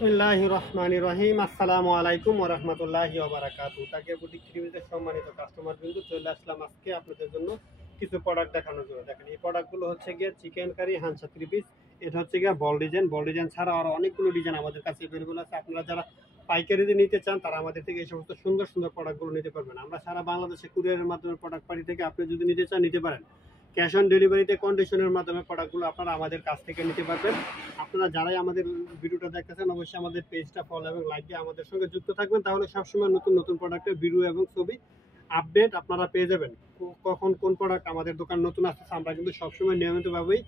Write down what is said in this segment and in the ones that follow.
বিসমিল্লাহির রহমানির রহিম। আসসালামু আলাইকুম ওয়া রাহমাতুল্লাহি ওয়া বারাকাতুহু। তাকে বুটিক টিভিতে সম্মানিত কাস্টমার বিন্দু চলে আসলাম আজকে আপনাদের জন্য কিছু প্রোডাক্ট দেখানোর জন্য। দেখেন এই প্রোডাক্টগুলো হচ্ছে গিয়ে চিকেন কারি হান্সা 3 পিস। এটা হচ্ছে গিয়ে বল ডিজাইন ছাড়া আরও অনেকগুলো ডিজাইন আমাদের কাছে অ্যাভেলেবল আছে। আপনারা যারা পাইকারিতে নিতে চান তারা আমাদের থেকে এই সমস্ত সুন্দর সুন্দর প্রোডাক্টগুলো নিতে পারবেন। আমরা সারা বাংলাদেশে কুরিয়ারের মাধ্যমে প্রোডাক্ট পাঠিয়ে থেকে আপনি যদি নিতে চান নিতে পারেন। ক্যাশ অন ডেলিভারিতে কন্ডিশনের মাধ্যমে প্রোডাক্টগুলো আপনারা আমাদের কাছ থেকে নিতে পারবেন। আপনারা যারাই আমাদের ভিডিওটা দেখতেছেন অবশ্যই আমাদের পেজটা ফলো এবং লাইক দিয়ে আমাদের সঙ্গে যুক্ত থাকবেন, তাহলে সবসময় নতুন নতুন প্রোডাক্টের ভিডিও এবং ছবি আপডেট আপনারা পেয়ে যাবেন। কখন কোন প্রোডাক্ট আমাদের দোকান নতুন আসতেছে আমরা কিন্তু সবসময় নিয়মিতভাবেই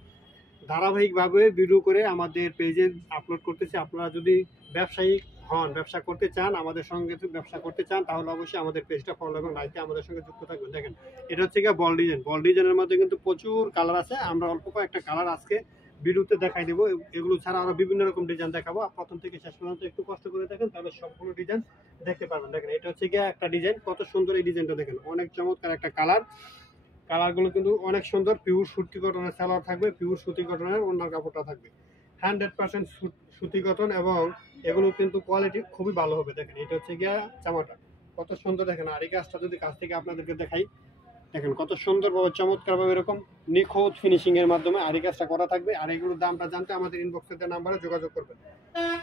ধারাবাহিকভাবে ভিডিও করে আমাদের পেজে আপলোড করতেছি। আপনারা যদি ব্যবসায়ী হন, ব্যবসা করতে চান, আমাদের সঙ্গে ব্যবসা করতে চান, তাহলে অবশ্যই আমাদের পেজটা ফলো এবং লাইকে আমাদের সঙ্গে যুক্ত থাকবেন। দেখেন এটা হচ্ছে গিয়ে বল ডিজাইনের মধ্যে কিন্তু প্রচুর কালার আছে। আমরা অল্প কয়েকটা কালার আজকে ভিডিওতে দেখাই দেবো। এগুলো ছাড়া আরো বিভিন্ন রকম ডিজাইন দেখাবো। প্রথম থেকে শেষ পর্যন্ত একটু কষ্ট করে দেখেন, তাহলে সবগুলো ডিজাইন দেখতে পারবেন। দেখেন এটা হচ্ছে গিয়ে একটা ডিজাইন, কত সুন্দর এই ডিজাইনটা দেখেন, অনেক চমৎকার একটা কালারগুলো কিন্তু অনেক সুন্দর। পিওর সুতি কটনের সালোয়ার থাকবে, পিওর সুতি কটনের ওড়নার কাপড়টা থাকবে 100% সুতি কটন, এবং এগুলো কিন্তু কোয়ালিটি খুবই ভালো হবে। দেখেন এটা হচ্ছে গিয়া জামাটা কত সুন্দর। দেখেন আর এই কাজটা যদি কাছ থেকে আপনাদেরকে দেখাই, দেখেন কত সুন্দরভাবে চমৎকারভাবে এরকম নিখুঁত ফিনিশিং এর মাধ্যমে আরি কাজটা করা থাকবে। আর এগুলোর দামটা জানতে আমাদের ইনবক্সের যে নাম্বারে যোগাযোগ করবেন।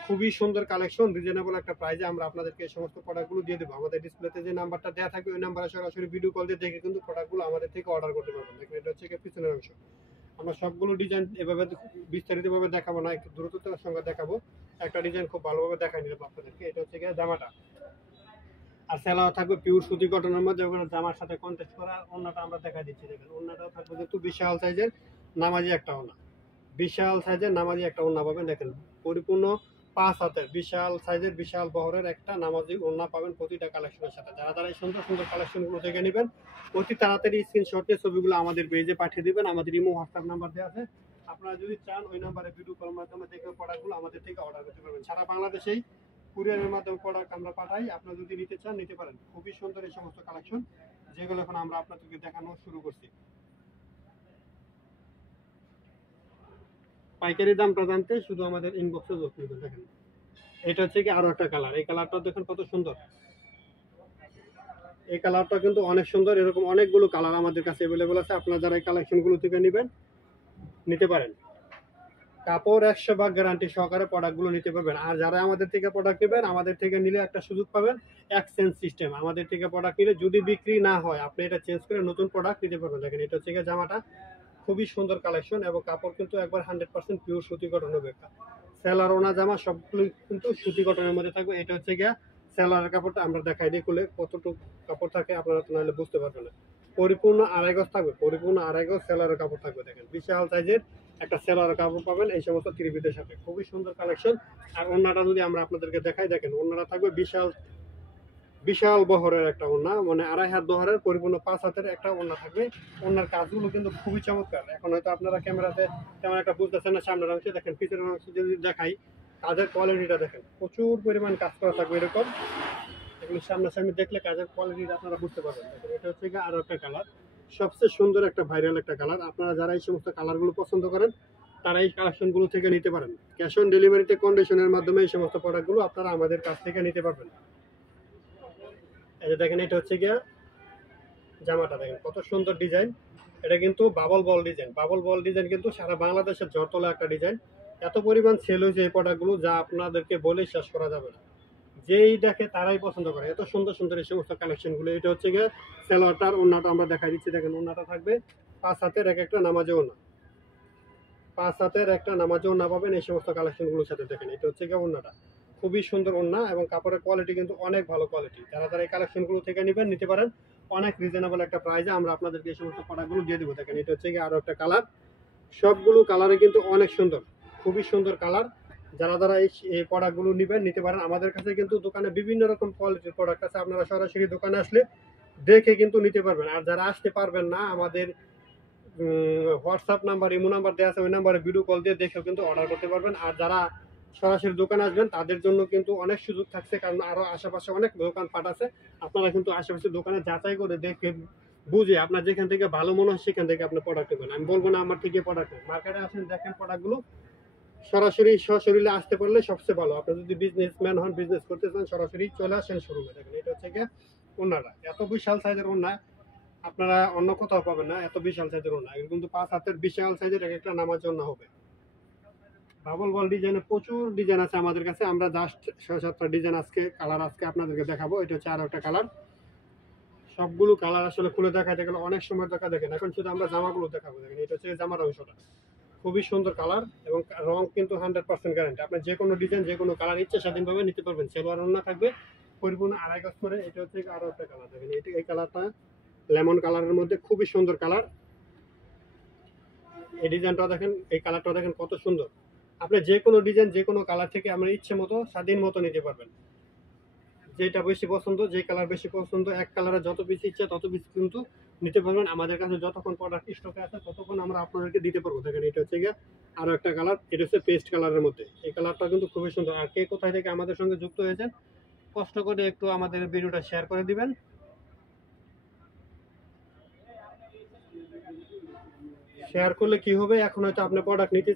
খুবই সুন্দর কালেকশন, রিজনেবল একটা প্রাইসে আমরা আপনাদেরকে এই সমস্ত প্রোডাক্টগুলো দিয়ে দেবো। আমাদের ডিসপ্লেতে যে নাম্বারটা দেওয়া থাকবে ওই নাম্বারে সরাসরি ভিডিও কল দিয়ে দেখে কিন্তু প্রোডাক্টগুলো আমাদের থেকে অর্ডার করতে পারবেন। দেখেন এটা হচ্ছে পিছনের অংশ। আমরা সবগুলো ডিজাইন এভাবে বিস্তারিতভাবে দেখাবো না, একটু দ্রুততার সঙ্গে দেখাবো। একটা ডিজাইন খুব ভালোভাবে দেখাই নিলাম আপনাদেরকে। এটা হচ্ছে গিয়ে জামাটা, আর সেলাও থাকবে পিওর সুতি কটনের মধ্যে, ওখানে জামার সাথে কন্ট্রাস্ট করা। ওড়নাটা আমরা দেখা দিচ্ছি, দেখেন ওড়নাটাও থাকবে কিন্তু বিশাল সাইজের নামাজি একটা ওড়না, বিশাল সাইজের নামাজি একটা ওড়না পাবেন। দেখেন পরিপূর্ণ 5 হাতের বিশাল সাইজের বিশাল বহরের একটা নামাজি ওড়না পাবেন প্রতিটা কালেকশনের সাথে। যারা যারা এই সুন্দর সুন্দর কালেকশনগুলো থেকে নেবেন অতি তাড়াতাড়ি স্ক্রিনশট নিয়ে ছবিগুলো আমাদের পেজে পাঠিয়ে দিবেন। আমাদের ইমো হোয়াটসঅ্যাপ নাম্বার দেওয়া আছে, আপনারা যদি চান ওই নাম্বারে ভিডিও কলের মাধ্যমে দেখে প্রোডাক্টগুলো আমাদের থেকে অর্ডার করতে পারবেন। সারা বাংলাদেশেই কুরিয়ারের মাধ্যমে প্রোডাক্ট আমরা পাঠাই। আপনারা যদি নিতে চান নিতে পারেন। খুবই সুন্দর এই সমস্ত কালেকশন, যেগুলো এখন আমরা আপনাদেরকে দেখানো শুরু করছি। পাইকারি দামটা জানতে শুধু আমাদের ইনবক্সে যোগ করবেন। দেখেন এটা হচ্ছে কি আরো একটা কালার, এই কালারটা দেখেন কত সুন্দর। এই কালারটা কিন্তু অনেক সুন্দর। এরকম অনেকগুলো কালার আমাদের কাছে অ্যাভেলেবল আছে, আপনারা যারা এই কালেকশনগুলো থেকে নেবেন নিতে পারেন। কাপড় 100% গ্যারান্টি সহকারে প্রোডাক্টগুলো নিতে পারবেন। আর যারা আমাদের থেকে প্রোডাক্ট নেবেন, আমাদের থেকে নিলে একটা সুযোগ পাবেন, এক্সচেঞ্জ সিস্টেম। আমাদের থেকে প্রোডাক্ট নিলে যদি বিক্রি না হয় আপনি এটা চেঞ্জ করে নতুন প্রোডাক্ট নিতে পারবেন। দেখেন এটা হচ্ছে জামাটা, খুবই সুন্দর কালেকশন, এবং কাপড় কিন্তু একবার 100% পিওর সুতি কটন হবে। সেলার ওনা জামা সবগুলো কিন্তু সুতি কটনের মধ্যে থাকবে। এটা হচ্ছে গিয়া সেলারের কাপড়টা আমরা দেখাই দিই খুলে কতটুকু কাপড় থাকে, আপনারা তো নাহলে বুঝতে পারবেন না। পরিপূর্ণ আড়াই গজ থাকবে, পরিপূর্ণ আড়াই গজ সেলারের কাপড় থাকবে। দেখেন বিশাল সাইজের একটা সেলারের কাপড় পাবেন এই সমস্ত ত্রিপিটের সাথে, খুবই সুন্দর কালেকশন। আর ওড়নাটা যদি আমরা আপনাদেরকে দেখাই, দেখেন ওড়নাটা থাকবে বিশাল বিশাল বহরের একটা ওড়না, মানে 2.5 হাত বহরের পরিপূর্ণ 5 হাতের একটা ওড়না থাকবে। ওড়নার কাজগুলো কিন্তু খুবই চমৎকার। এখন হয়তো আপনারা ক্যামেরাতে তেমন একটা বুঝতেছেন না সামনের অংশে, দেখেন পিছনের অংশে যদি দেখাই কাজের কোয়ালিটিটা দেখেন, প্রচুর পরিমাণ কাজ করা থাকবে এরকম। এগুলো সামনাসামনি দেখলে কাজের কোয়ালিটিটা আপনারা বুঝতে পারবেন। দেখেন এটা হচ্ছে আরো একটা কালার, সবচেয়ে সুন্দর একটা ভাইরাল একটা কালার। আপনারা যারা এই সমস্ত কালারগুলো পছন্দ করেন তারা এই কালেকশনগুলো থেকে নিতে পারেন। ক্যাশ অন ডেলিভারিতে কন্ডিশনের মাধ্যমে এই সমস্ত প্রোডাক্টগুলো আপনারা আমাদের কাছ থেকে নিতে পারবেন। এই যে দেখেন এটা হচ্ছে গিয়া জামাটা, দেখেন কত সুন্দর ডিজাইন। এটা কিন্তু বাবল বল ডিজাইন কিন্তু সারা বাংলাদেশের জটলা একটা ডিজাইন। এত পরিমাণ সেল হয়েছে এই প্রোডাক্টগুলো যা আপনাদেরকে বলেই শেষ করা যাবে না। যেই দেখে তারাই পছন্দ করে, এত সুন্দর সুন্দর এই সমস্ত কালেকশনগুলো। এটা হচ্ছে গিয়ে সেলোয়ারটার ওড়নাটা আমরা দেখাই দিচ্ছি। দেখেন ওড়নাটা থাকবে 5 হাতের একটা নামাজে ওড়না, 5 হাতের একটা নামাজে ওড়না পাবেন এই সমস্ত কালেকশনগুলোর সাথে। দেখেন এটা হচ্ছে গিয়ে ওড়নাটা, খুবই সুন্দর ওড়না, এবং কাপড়ের কোয়ালিটি কিন্তু অনেক ভালো কোয়ালিটি। যারা যারা এই কালেকশনগুলো থেকে নেবেন নিতে পারেন অনেক রিজনেবল একটা প্রাইসে আমরা আপনাদেরকে এই সমস্ত প্রোডাক্টগুলো দিয়ে দেবো। দেখেন এটা হচ্ছে গিয়ে আরো একটা কালার, সবগুলো কালারে কিন্তু অনেক সুন্দর, খুবই সুন্দর কালার। যারা যারা এই প্রোডাক্টগুলো নেবেন নিতে পারেন। আমাদের কাছে কিন্তু দোকানে বিভিন্ন রকম কোয়ালিটির প্রোডাক্ট আছে, আপনারা সরাসরি দোকানে আসলে দেখে কিন্তু নিতে পারবেন। আর যারা আসতে পারবেন না, আমাদের হোয়াটসঅ্যাপ নাম্বার ইমো নাম্বার দেওয়া আছে, ওই নাম্বারে ভিডিও কল দিয়ে দেখেও কিন্তু অর্ডার করতে পারবেন। আর যারা সরাসরি দোকানে আসবেন তাদের জন্য কিন্তু অনেক সুযোগ থাকছে, কারণ আরও আশেপাশে অনেক দোকানপাট আছে। আপনারা কিন্তু আশেপাশে দোকানে যাচাই করে দেখে বুঝে আপনার যেখান থেকে ভালো মনে হয় সেখান থেকে আপনি প্রোডাক্ট নেবেন। আমি বলবো না আমার থেকে প্রোডাক্ট নেন, মার্কেটে আসেন দেখেন প্রোডাক্টগুলো সরাসরি সশরীরে আসতে পারলে সবচেয়ে ভালো। আপনি যদি বিজনেসম্যান হন, বিজনেস করতে চান, সরাসরি চলে আসেন শোরুমে। দেখেন এটা হচ্ছে গিয়ে ওড়নাটা, এত বিশাল সাইজের ওড়না আপনারা অন্য কোথাও পাবেন না, এত বিশাল সাইজের ওড়না। এর কিন্তু 5 হাতের বিশাল সাইজের এক একটা নামার জন্য হবে। ডাবল বল ডিজাইনে প্রচুর ডিজাইন আছে আমাদের কাছে। আমরা জাস্ট 6-7টা ডিজাইন আজকে কালার আজকে আপনাদেরকে দেখাবো। এটা হচ্ছে আরো একটা কালার। সবগুলো কালার আসলে খুলে দেখাতে গেলে অনেক সময় দেখা দেখেন। এখন শুধু আমরা জামাগুলো দেখাবো। দেখেন এটা হচ্ছে জামার অংশটা, খুবই সুন্দর কালার এবং রং কিন্তু 100% গ্যারান্টি। আপনি যে কোনো ডিজাইন যে কোনো কালার ইচ্ছে স্বাধীনভাবে নিতে পারবেন। সেলোয়ার ওড়না থাকবে পরিপূর্ণ আড়াই গজ করে। এটা হচ্ছে আরো একটা কালার, দেখেন এই কালারটা লেমন কালারের মধ্যে খুবই সুন্দর কালার। এই ডিজাইনটা দেখেন, এই কালারটা দেখেন কত সুন্দর। আপনি যে কোনো ডিজাইন যে কোনো কালার থেকে আপনার ইচ্ছে মতো স্বাধীন মতো নিতে পারবেন। যেটা বেশি পছন্দ, যে কালার বেশি পছন্দ, এক কালারে যত পিস ইচ্ছা তত পিস কিন্তু নিতে পারবেন। আমাদের কাছে যতক্ষণ প্রোডাক্ট স্টকে আছে ততক্ষণ আমরা আপনাদেরকে দিতে পারবো। দেখেন এটা হচ্ছে গিয়ে আরো একটা কালার, এটা হচ্ছে পেস্ট কালারের মধ্যে। এই কালারটা কিন্তু খুবই সুন্দর। আর কে কোথায় থেকে আমাদের সঙ্গে যুক্ত হয়েছেন কষ্ট করে একটু আমাদের ভিডিওটা শেয়ার করে দিবেন। শেয়ার করলে কি হবে, এখন হয়তো আপনি প্রোডাক্ট নিতে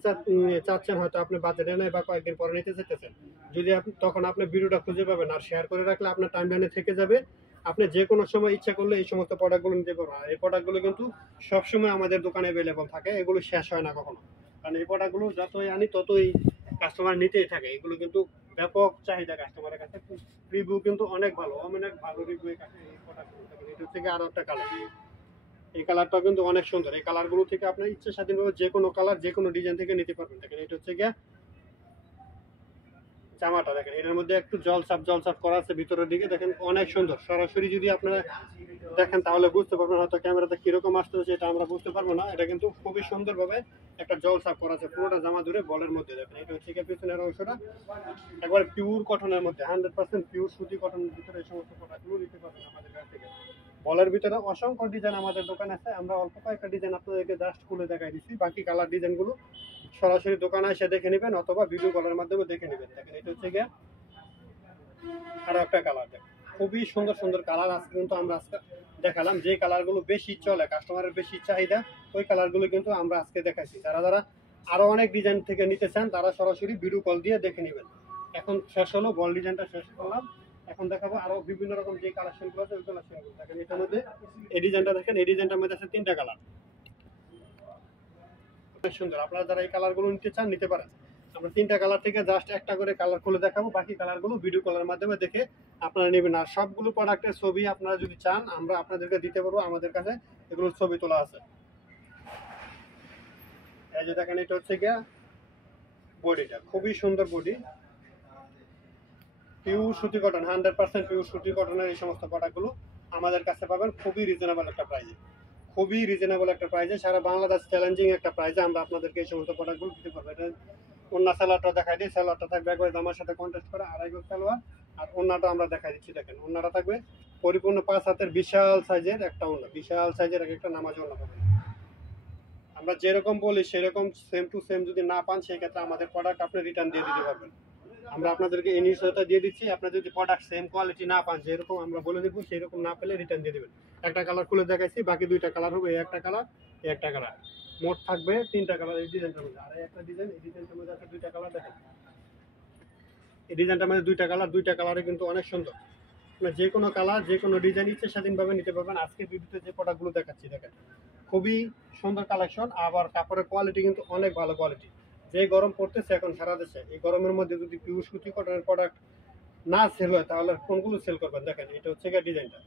চাচ্ছেন, হয়তো আপনি বাজেটে নেই বা কয়েকদিন পরে নিতে চাইতেছেন। যদি আপনি তখন আপনি ভিডিওটা খুঁজে পাবেন। আর শেয়ার করে রাখলে আপনার টাইম লাইনে থেকে যাবে। আপনি যে কোনো সময় ইচ্ছা করলে এই সমস্ত প্রোডাক্টগুলো নিতে পারবেন। আর এই প্রোডাক্টগুলো কিন্তু সবসময় আমাদের দোকানে অ্যাভেলেবল থাকে, এগুলো শেষ হয় না কখনো। কারণ এই প্রোডাক্টগুলো যতই আনি ততই কাস্টমার নিতেই থাকে। এগুলো কিন্তু ব্যাপক চাহিদা কাস্টমারের কাছে। রিভিউ কিন্তু অনেক ভালো, অনেক ভালো রিভিউ এই প্রোডাক্টগুলো থাকে। এটা হচ্ছে আরো একটা কালার। এই কালারটা কিন্তু অনেক সুন্দর। এই কালারগুলো থেকে আপনার ইচ্ছা স্বাধীনভাবে যে কোনো কালার যে কোনো ডিজাইন থেকে নিতে পারবেন। দেখেন এটা হচ্ছে গিয়া জামাটা, দেখেন এটার মধ্যে একটু জলসাপ করা আছে ভিতরের দিকে, দেখেন অনেক সুন্দর। সরাসরি যদি আপনারা দেখেন তাহলে বুঝতে পারবেন, হয়তো ক্যামেরাতে কিরকম আসতেছে এটা আমরা বুঝতে পারবো না। এটা কিন্তু খুবই সুন্দরভাবে একটা জলসাপ করা আছে পুরোটা জামা জুড়ে বলের মধ্যে। দেখেন এটা হচ্ছে গিয়ে পিছনের অংশটা একবার পিওর কটনের মধ্যে, 100% পিওর সুতি কটনের ভিতরে এই সমস্ত প্রোডাক্টগুলো নিতে পারবেন আমাদের কাছ থেকে। বলের ভিতরে অসংখ্য ডিজাইন আমাদের দোকানে আছে। আমরা অল্প কয়েকটা ডিজাইন আপনাদেরকে জাস্ট খুলে দেখাই দিচ্ছি। বাকি কালার ডিজাইনগুলো সরাসরি দোকানে এসে দেখে নেবেন অথবা ভিডিও কলের মাধ্যমে দেখে নেবেন। দেখেন এটা হচ্ছে গিয়ে আরো একটা কালার, দেখেন খুবই সুন্দর সুন্দর কালার আছে। কিন্তু আমরা আজকে দেখালাম যে কালারগুলো বেশি চলে, কাস্টমারের বেশি চাহিদা, ওই কালারগুলো কিন্তু আমরা আজকে দেখাইছি। যারা যারা আরো অনেক ডিজাইন থেকে নিতে চান তারা সরাসরি ভিডিও কল দিয়ে দেখে নেবেন। এখন শেষ হলো, বল ডিজাইনটা শেষ করলাম। এখন দেখাবো আরো বিভিন্ন রকম যে কালেকশনগুলো আছে ওই কালেকশনগুলো। দেখেন এটার মধ্যে এই ডিজাইনটা দেখেন, এই ডিজাইনটার মধ্যে আছে 3টা কালার, অনেক সুন্দর। আপনারা যারা এই কালারগুলো নিতে চান নিতে পারেন। আমরা 3টা কালার থেকে জাস্ট একটা করে কালার খুলে দেখাবো, বাকি কালারগুলো ভিডিও কলের মাধ্যমে দেখে আপনারা নেবেন। আর সবগুলো প্রোডাক্টের ছবি আপনারা যদি চান আমরা আপনাদেরকে দিতে পারবো, আমাদের কাছে এগুলোর ছবি তোলা আছে। এই যে দেখেন এটা হচ্ছে গিয়া বডিটা, খুবই সুন্দর বডি, পিওর সুতি কটন, 100% পিওর সুতি কটনের এই সমস্ত প্রোডাক্টগুলো আমাদের কাছে পাবেন খুবই রিজনেবল একটা প্রাইসে। খুবই রিজনেবল একটা প্রাইসে, সারা বাংলাদেশ চ্যালেঞ্জিং একটা প্রাইসে আমরা আপনাদেরকে এই সমস্ত প্রোডাক্টগুলো দিতে পারবো। এটা অন্য সালোয়ারটা দেখাই দিই। সালোয়ারটা থাকবে একবার জামার সাথে কন্ট্রাস্ট করে আড়াই গজ সালোয়ার। আর ওন্নাটা আমরা দেখাই দিচ্ছি। দেখেন ওন্নাটা থাকবে পরিপূর্ণ 5 হাতের বিশাল সাইজের একটা ওন্না, বিশাল সাইজের একটা নামাজ ওন্না পাবেন। আমরা যেরকম বলি সেরকম সেম টু সেম যদি না পান সেই ক্ষেত্রে আমাদের প্রোডাক্ট আপনি রিটার্ন দিয়ে দিতে পারবেন। আমরা আপনাদেরকে এই নিশ্চয়তা দিয়ে দিচ্ছি, আপনার যদি প্রোডাক্ট সেম কোয়ালিটি না পান, যেরকম আমরা বলে দেবো সেরকম না পেলে রিটার্ন দিয়ে দেবেন। একটা কালার খুলে দেখাইছি, বাকি 2টা কালার হবে। এই একটা কালার, এই একটা কালার, মোট থাকবে 3টা কালার এই ডিজাইনটার মধ্যে। আর একটা ডিজাইন, এই ডিজাইনটার মধ্যে আছে 2টা কালার। দেখেন এই ডিজাইনটার মধ্যে 2টা কালার, 2টা কালারে কিন্তু অনেক সুন্দর। আপনার যে কোনো কালার যে কোনো ডিজাইন ইচ্ছে স্বাধীনভাবে নিতে পারবেন। আজকে ভিডিওতে যে প্রোডাক্টগুলো দেখাচ্ছি দেখেন খুবই সুন্দর কালেকশন। আবার কাপড়ের কোয়ালিটি কিন্তু অনেক ভালো কোয়ালিটি। যে গরম পড়তেছে এখন সারা দেশে, এই গরমের মধ্যে যদি পিওর সুতি কটনের প্রোডাক্ট না সেল হয় তাহলে কোনগুলো সেল করবেন। দেখেন এটা হচ্ছে গিয়ে ডিজাইনটা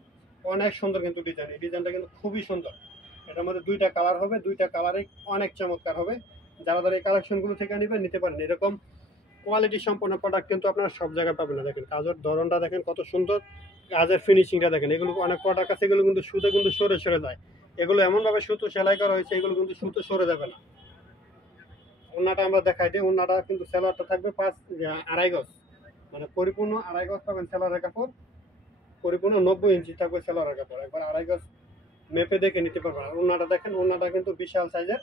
অনেক সুন্দর, কিন্তু ডিজাইন এই ডিজাইনটা কিন্তু খুবই সুন্দর। এটার মধ্যে 2টা কালার হবে, 2টা কালারে অনেক চমৎকার হবে। যারা যারা এই কালেকশনগুলো থেকে নেবেন নিতে পারেন। এরকম কোয়ালিটি সম্পন্ন প্রোডাক্ট কিন্তু আপনারা সব জায়গায় পাবেন না। দেখেন কাজের ধরনটা দেখেন কত সুন্দর, কাজের ফিনিশিংটা দেখেন। এগুলো অনেক প্রোডাক্ট আছে এগুলো কিন্তু সুতো কিন্তু সরে সরে যায়। এগুলো এমনভাবে সুতো সেলাই করা হয়েছে এগুলো কিন্তু সুতো সরে যাবে না। ওন্নাটা আমরা দেখাই দিই। ওন্নাটা কিন্তু সেলারটা থাকবে আড়াই গজ, মানে পরিপূর্ণ আড়াই গজ পাবেন সেলারের কাপড়। পরিপূর্ণ 90 ইঞ্চি থাকবে সেলারের কাপড়, একবার আড়াই গজ মেপে দেখে নিতে পারবেন। আর ওন্নাটা দেখেন, ওন্নাটা কিন্তু বিশাল সাইজের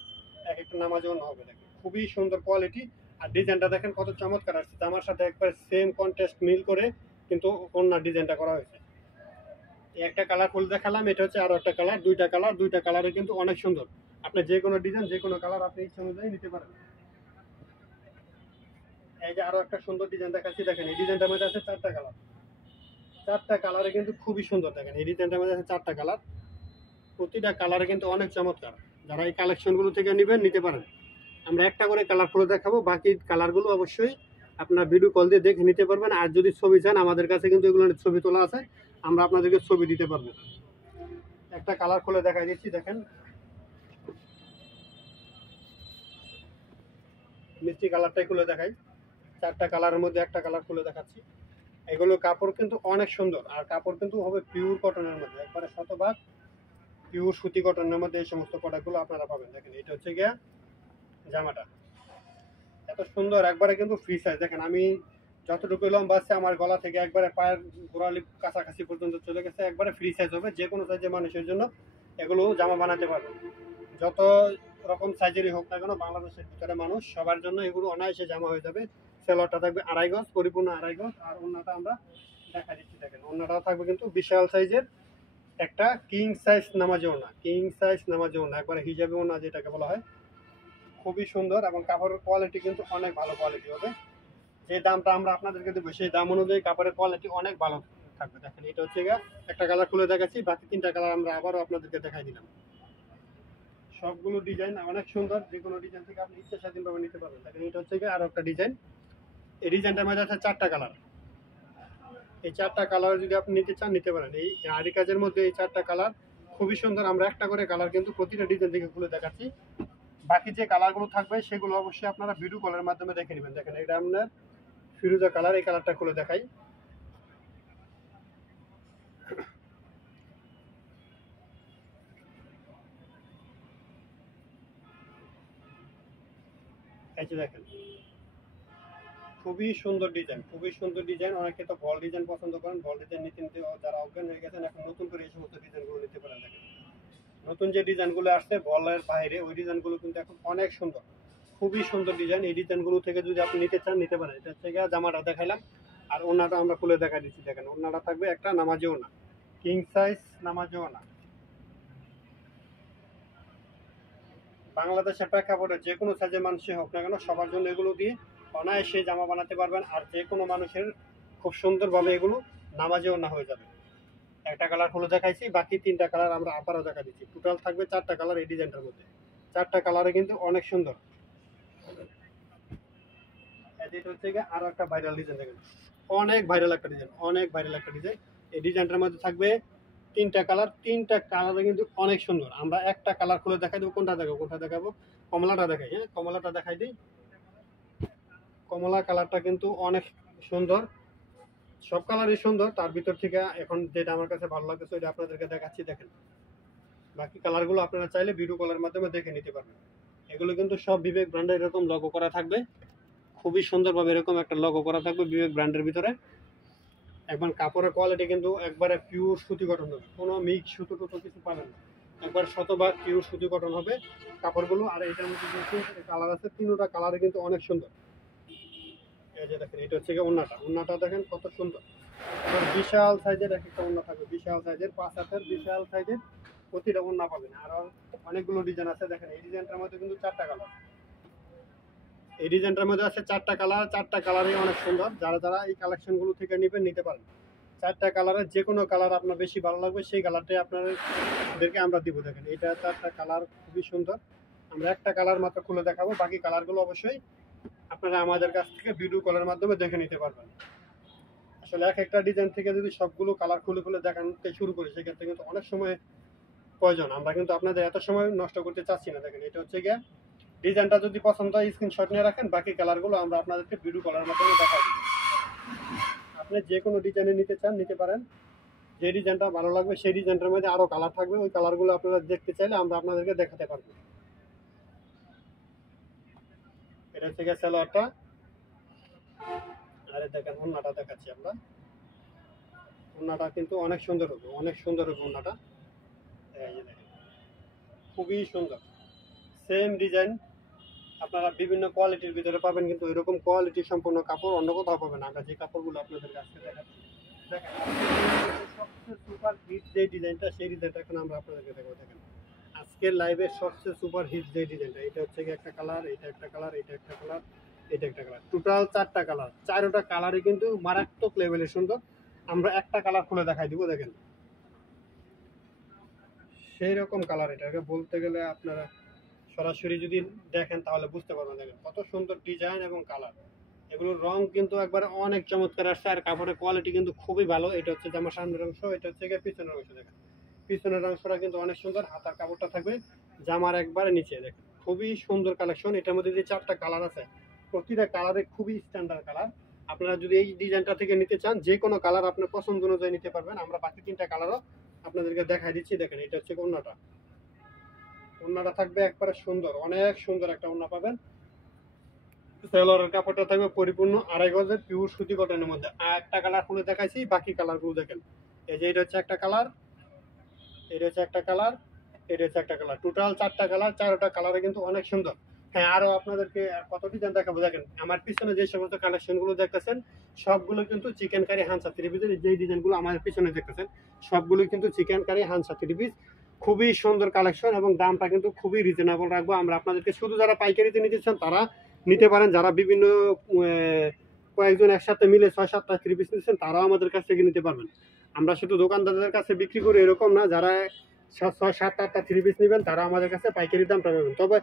এক একটা নামাজ ওন্না হবে। দেখেন খুবই সুন্দর কোয়ালিটি। আর ডিজাইনটা দেখেন কত চমৎকার আসছে, আমার সাথে একবার সেম কন্ট্রাস্ট মিল করে কিন্তু ওন্নার ডিজাইনটা করা হয়েছে। একটা কালার ফুল দেখালাম, এটা হচ্ছে আরো একটা কালার। 2টা কালার, 2টা কালারে কিন্তু অনেক সুন্দর। আপনি যে কোনো ডিজাইন যে কোনো কালার আপনি ইচ্ছা অনুযায়ী নিতে পারেন। এই যে আরো একটা সুন্দর ডিজাইন দেখাচ্ছি, দেখেন এই ডিজাইনটার মধ্যে আছে চারটা কালার। চারটা কালারে কিন্তু খুবই সুন্দর, দেখেন এই ডিজাইনটার মধ্যে আছে চারটা কালার। প্রতিটা কালারে কিন্তু অনেক চমৎকার। যারা এই কালেকশনগুলো থেকে নেবেন নিতে পারেন। আমরা একটা করে কালার করে দেখাবো, বাকি কালারগুলো অবশ্যই আপনার ভিডিও কল দিয়ে দেখে নিতে পারবেন। আর যদি ছবি চান আমাদের কাছে কিন্তু এগুলো ছবি তোলা আছে, আমরা আপনাদেরকে ছবি দিতে পারবো। একটা কালার খুলে দেখাই দিচ্ছি, দেখেন মিষ্টি কালারটাই খুলে দেখাই। চারটা কালারের মধ্যে একটা কালার খুলে দেখাচ্ছি। এগুলো কাপড় কিন্তু অনেক সুন্দর, আর কাপড় কিন্তু হবে পিওর কটনের মধ্যে, একবারে শতভাগ পিওর সুতি কটনের মধ্যে এই সমস্ত প্রোডাক্টগুলো আপনারা পাবেন। দেখেন এটা হচ্ছে গিয়া জামাটা, এত সুন্দর, একবারে কিন্তু ফ্রি সাইজ। দেখেন আমি যতটুকু লম্বা আছে আমার গলা থেকে একবারে পায়ের গোড়ালি কাছাকাছি পর্যন্ত চলে গেছে, একবারে ফ্রি সাইজ হবে। যে কোনো সাইজের মানুষের জন্য এগুলো জামা বানাতে পারবে, যত রকম সাইজেরই হোক না কেন। বাংলাদেশের ভিতরে মানুষ সবার জন্য এগুলো অনায়াসে জামা হয়ে যাবে। সেলোয়ারটা থাকবে 2.5 গজ, পরিপূর্ণ 2.5 গজ। আর ওন্নাটা আমরা দেখা দিচ্ছি, দেখেন ওন্নাটা থাকবে কিন্তু বিশাল সাইজের একটা কিং সাইজ নামাজি ওন্না, কিং সাইজ নামাজি ওন্না, একবারে হিজাবি ওন্না যেটাকে বলা হয়। খুবই সুন্দর এবং কাপড়ের কোয়ালিটি কিন্তু অনেক ভালো কোয়ালিটি হবে। যে দামটা আমরা আপনাদেরকে দেবো সেই দাম অনুযায়ী কাপড়ের কোয়ালিটি অনেক ভালো থাকবে। দেখেন এটা হচ্ছে গিয়ে একটা কালার খুলে দেখাচ্ছি, বাকি তিনটা কালার আমরা আবারও আপনাদেরকে দেখাই দিলাম। সবগুলো ডিজাইন অনেক সুন্দর, যে কোনো ডিজাইন থেকে আপনি ইচ্ছা স্বাধীনভাবে নিতে পারবেন। দেখেন এটা হচ্ছে গিয়ে আরো একটা ডিজাইন। এই ডিজাইনটার মধ্যে আছে চারটা কালার। এই চারটা কালার যদি আপনি নিতে চান নিতে পারেন। এই আরি কাজের মধ্যে এই চারটা কালার খুবই সুন্দর। আমরা একটা করে কালার কিন্তু প্রতিটা ডিজাইন থেকে খুলে দেখাচ্ছি। বাকি যে কালারগুলো থাকবে সেগুলো অবশ্যই আপনারা ভিডিও কলের মাধ্যমে দেখে নেবেন। দেখেন এটা আপনার ফিরোজা কালার, এই কালারটা খুলে দেখাই। এই যে দেখেন খুবই সুন্দর ডিজাইন, খুবই সুন্দর ডিজাইন। অনেকে তো বল ডিজাইন পছন্দ করেন, বল ডিজাইন নিতে নিতে যারা অজ্ঞান হয়ে গেছেন এখন নতুন করে এই সমস্ত ডিজাইনগুলো নিতে পারেন। দেখেন নতুন যে ডিজাইনগুলো আসছে বলের বাইরে, ওই ডিজাইনগুলো কিন্তু এখন অনেক সুন্দর, খুবই সুন্দর ডিজাইন। এই ডিজাইনগুলো থেকে যদি আপনি নিতে চান নিতে পারেন। এটা হচ্ছে গিয়ে জামাটা দেখাইলাম, আর ওনাটা আমরা খুলে দেখা দিচ্ছি। দেখেন ওনাটা থাকবে একটা নামাজি ওনা, কিং সাইজ নামাজি ওনা। বাংলাদেশের প্রেক্ষাপটে যে কোনো সাইজের মানুষই হোক না কেন সবার জন্য এগুলো দিয়ে অনায়াসে জামা বানাতে পারবেন। আর যে কোনো মানুষের খুব সুন্দরভাবে এগুলো নামাজেও না হয়ে যাবে। একটা কালার হলো দেখাইছি, বাকি তিনটা কালার আমরা আবারও দেখা দিচ্ছি। টোটাল থাকবে চারটা কালার এই ডিজাইনটার মধ্যে। চারটা কালারে কিন্তু অনেক সুন্দর। এটা হচ্ছে গিয়ে আরো একটা ভাইরাল ডিজাইন, দেখেন অনেক ভাইরাল একটা ডিজাইন, অনেক ভাইরাল একটা ডিজাইন। এই ডিজাইনটার মধ্যে থাকবে তিনটা কালার, তিনটা কালারে কিন্তু অনেক সুন্দর। আমরা একটা কালার খুলে দেখাই দেবো। কোনটা দেখাবো, কোনটা দেখাবো? কমলাটা দেখাই। হ্যাঁ কমলাটা দেখাই দিই। কমলা কালারটা কিন্তু অনেক সুন্দর, সব কালারই সুন্দর। তার ভিতর থেকে এখন যেটা আমার কাছে ভালো লাগছে ওইটা আপনাদেরকে দেখাচ্ছি। দেখেন বাকি কালারগুলো আপনারা চাইলে ভিডিও কলের মাধ্যমে দেখে নিতে পারবেন। এগুলো কিন্তু সব বিবেক ব্র্যান্ডের এরকম লগো করা থাকবে, খুবই সুন্দরভাবে এরকম একটা লগো করা থাকবে বিবেক ব্র্যান্ডের ভিতরে। একবার কাপড়ের কোয়ালিটি কিন্তু একবারে পিওর সুতি কটন হবে, কোনো মিক্স সুতো টুতো কিছু পাবেন না, একবার শতভাগ পিওর সুতি কটন হবে কাপড়গুলো। আর এটার মধ্যে কিন্তু কালার আছে, তিনটা কালারে কিন্তু অনেক সুন্দর। এই যে দেখেন এটা হচ্ছে গিয়ে ওন্নাটা, ওন্নাটা দেখেন কত সুন্দর, বিশাল সাইজের এক একটা ওন্না থাকবে, বিশাল সাইজের 5 হাতের বিশাল সাইজের প্রতিটা ওন্না পাবেন। আর অনেকগুলো ডিজাইন আছে। দেখেন এই ডিজাইনটার মধ্যে কিন্তু চারটা কালার, এই ডিজাইনটার মধ্যে আছে চারটা কালার, চারটা কালারই অনেক সুন্দর। যারা যারা এই কালেকশনগুলো থেকে নেবেন নিতে পারেন। চারটা কালারের যে কোনো কালার আপনার বেশি ভালো লাগবে সেই কালারটাই আপনাদেরকে আমরা দিব। দেখেন এটা চারটা কালার খুবই সুন্দর। আমরা একটা কালার মাত্র খুলে দেখাবো, বাকি কালারগুলো অবশ্যই আপনারা আমাদের কাছ থেকে ভিডিও কলের মাধ্যমে দেখে নিতে পারবেন। আসলে এক একটা ডিজাইন থেকে যদি সবগুলো কালার খুলে খুলে দেখাতে শুরু করি সেক্ষেত্রে কিন্তু অনেক সময় প্রয়োজন। আমরা কিন্তু আপনাদের এত সময় নষ্ট করতে চাচ্ছি না। দেখেন এটা হচ্ছে গিয়ে ডিজাইনটা যদি পছন্দ হয় স্ক্রিনশট নিয়ে রাখেন, বাকি কালারগুলো আমরা আপনাদেরকে ভিডিও কলের মাধ্যমে দেখাই দিব। আপনি যে কোনো ডিজাইনে নিতে চান নিতে পারেন, যে ডিজাইনটা ভালো লাগবে সেই ডিজাইনটার মধ্যে আরো কালার থাকবে, ওই কালারগুলো আপনারা দেখতে চাইলে আমরা আপনাদেরকে দেখাতে পারবো। এটা হচ্ছে গিয়ে সালোয়ারটা, আরে দেখেন ওন্নাটা দেখাচ্ছি আমরা। ওন্নাটা কিন্তু অনেক সুন্দর হবে, অনেক সুন্দর হবে ওন্নাটা। এই যে দেখেন খুবই সুন্দর, সেম ডিজাইন আপনারা বিভিন্ন কোয়ালিটির ভিতরে পাবেন, কিন্তু এরকম কোয়ালিটি সম্পন্ন কাপড় অন্য কোথাও পাবেন না। আমরা যে কাপড়গুলো আপনাদের কাছে দেখাচ্ছি, দেখেন সবচেয়ে সুপার হিট যে ডিজাইনটা সেই ডিজাইনটা এখন আমরা আপনাদেরকে দেখাবো। দেখেন আজকের লাইভের সবচেয়ে সুপার হিট যে ডিজাইনটা, এটা হচ্ছে একটা কালার, এটা একটা কালার, এটা একটা কালার, এটা একটা কালার, টোটাল 4টা কালার, 4টা কালারই কিন্তু মারাত্মক লেভেলের সুন্দর। আমরা একটা কালার খুলে দেখাই দিব, দেখেন সেই রকম কালার। এটাকে বলতে গেলে আপনারা সরাসরি যদি দেখেন তাহলে বুঝতে পারবেন, দেখেন কত সুন্দর ডিজাইন এবং কালার। এগুলোর রং কিন্তু একবার অনেক চমৎকার আসছে, আর কাপড়ের কোয়ালিটি কিন্তু খুবই ভালো। এটা হচ্ছে জামার সামনের অংশ, এটা হচ্ছে গিয়ে পিছনের অংশ। দেখেন পিছনের অংশটা কিন্তু অনেক সুন্দর, হাতার কাপড়টা থাকবে জামার একবারে নিচে। দেখেন খুবই সুন্দর কালেকশন। এটার মধ্যে যে 4টা কালার আছে, প্রতিটা কালারে খুবই স্ট্যান্ডার্ড কালার। আপনারা যদি এই ডিজাইনটা থেকে নিতে চান, যে কোনো কালার আপনার পছন্দ অনুযায়ী নিতে পারবেন। আমরা বাকি 3টা কালারও আপনাদেরকে দেখাই দিচ্ছি। দেখেন এটা হচ্ছে ওড়নাটা, ওড়নাটা থাকবে একবারে সুন্দর, অনেক সুন্দর একটা ওড়না পাবেন। সেলরের কাপড়টা থাকবে পরিপূর্ণ 2.5 গজের পিওর সুতি কটনের মধ্যে। আর একটা কালার খুলে দেখাইছি, বাকি কালারগুলো দেখেন। এই যে এটা হচ্ছে একটা কালার, এটা হচ্ছে একটা কালার, এটা হচ্ছে একটা কালার, টোটাল 4টা কালার। 4টা কালারে কিন্তু অনেক সুন্দর। হ্যাঁ, আরো আপনাদেরকে কত ডিজাইন দেখাবো। দেখেন আমার পিছনে যে সমস্ত কালেকশন গুলো দেখতেছেন, সবগুলো কিন্তু চিকেন কারি হানসা থ্রি পিসের। যে ডিজাইনগুলো আমার পিছনে দেখতেছেন সবগুলো কিন্তু চিকেন কারি হানসা থ্রি পিস। খুবই সুন্দর কালেকশন এবং দামটা কিন্তু খুবই রিজনেবল রাখবো আমরা আপনাদেরকে। শুধু যারা পাইকারিতে নিতে চান তারা নিতে পারেন, যারা বিভিন্ন কয়েকজন একসাথে মিলে 6-7টা থ্রি পিস নিচ্ছেন তারাও আমাদের কাছ থেকে নিতে পারবেন। আমরা শুধু দোকানদারদের কাছে বিক্রি করি এরকম না, যারা 6-7-8টা থ্রি পিস নেবেন তারা আমাদের কাছে পাইকারি দাম পাবেন। তবে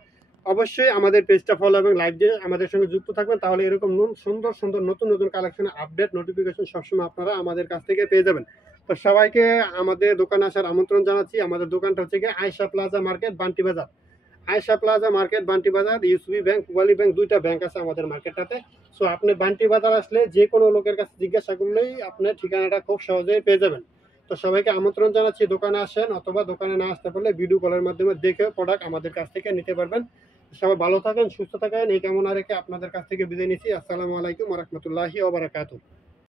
অবশ্যই আমাদের পেজটা ফলো এবং লাইক দিয়ে আমাদের সঙ্গে যুক্ত থাকবেন, তাহলে এরকম সুন্দর সুন্দর নতুন নতুন কালেকশনের আপডেট নোটিফিকেশন সবসময় আপনারা আমাদের কাছ থেকে পেয়ে যাবেন। তো সবাইকে আমাদের দোকানে আসার আমন্ত্রণ জানাচ্ছি। আমাদের দোকানটা হচ্ছে গিয়ে আয়েশা প্লাজা মার্কেট, বান্টি বাজার। আয়েশা প্লাজা মার্কেট, বান্টি বাজার। ইউসিবি ব্যাংক, পূবালী ব্যাংক, 2টা ব্যাংক আছে আমাদের মার্কেটটাতে। সো আপনি বান্টি বাজার আসলে যে কোনো লোকের কাছে জিজ্ঞাসা করলেই আপনার ঠিকানাটা খুব সহজেই পেয়ে যাবেন। তো সবাইকে আমন্ত্রণ জানাচ্ছি, দোকানে আসেন, অথবা দোকানে না আসতে পারলে ভিডিও কলের মাধ্যমে দেখে প্রোডাক্ট আমাদের কাছ থেকে নিতে পারবেন। সবাই ভালো থাকেন, সুস্থ থাকেন, এই কামনা রেখে আপনাদের কাছ থেকে বিদায় নিচ্ছি। আসসালামু আলাইকুম ওয়া রাহমাতুল্লাহি ওয়া বারাকাতুহু।